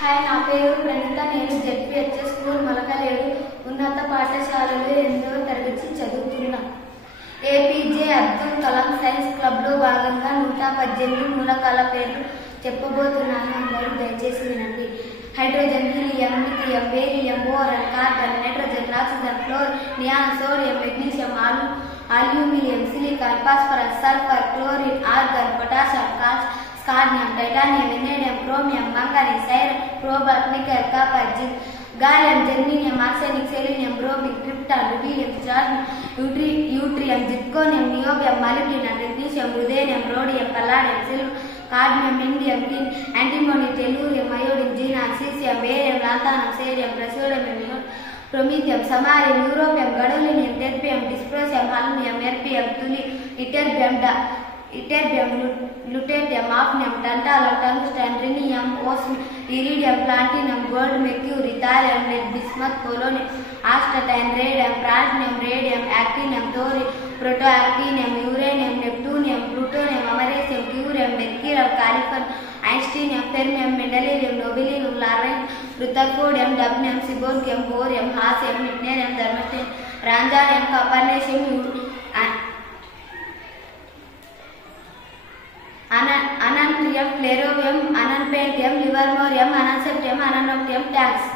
Hi, నా పేరు ప్రణీత. నేను జెడ్పీహెచ్ఎస్ స్కూల్ మలకలేరు ఉన్నత పాఠశాలలో 8వ తరగతి చదువుతున్నా. ఏపీజే అబ్దుల్ కలాం సైన్స్ క్లబ్లో భాగంగా 118 మూలకాల పేర్లు చెప్పబోతున్నాను. అందరూ దయచేసి వినండి. Hydrogen, helium, lithium, barium, boron, carbon, nitrogen, oxygen, fluorine, neon, sodium, magnesium, aluminium, silicon, phosphorus, sulphur, chlorine, argon, potassium, scandium, titanium, vanadium, chromium, manganese, iron, cobalt, nickel, copper, zinc, gallium, germanium, arsenic, selenium, bromine, krypton, rubidium, yttrium, zirconium, niobium, molybdenum, technetium, ruthenium, rhodium, palladium, silver, cadmium, indium, tin, antimony, tellurium, iodine, xenon, caesium, barium, lanthanum, cerium, praseodymium, promethium, samarium, europium, gadolinium, terbium, dysprosium, aluminium, erbium, తులి, ఇటర్బియం, lutetium, hafnium, tantalum, tungsten, rhenium, osmium, iridium, platinum, gold, mercury, thallium, lead, bismuth, polonium, astatine, radium, platinum, radium, actinium, thorium, protactinium, uranium, neptunium, plutonium, americium, curium, mercurium, californium, einsteinium, fermium, mendelevium, nobelium, lawrencium, rutherfordium, dubnium, seaborgium, bohrium, hassium, meitnerium, darmstadtium, roentgenium, copernicium, ununtrium, flerovium, ununpentium, livermorium, ununseptium, ununoctium, tax.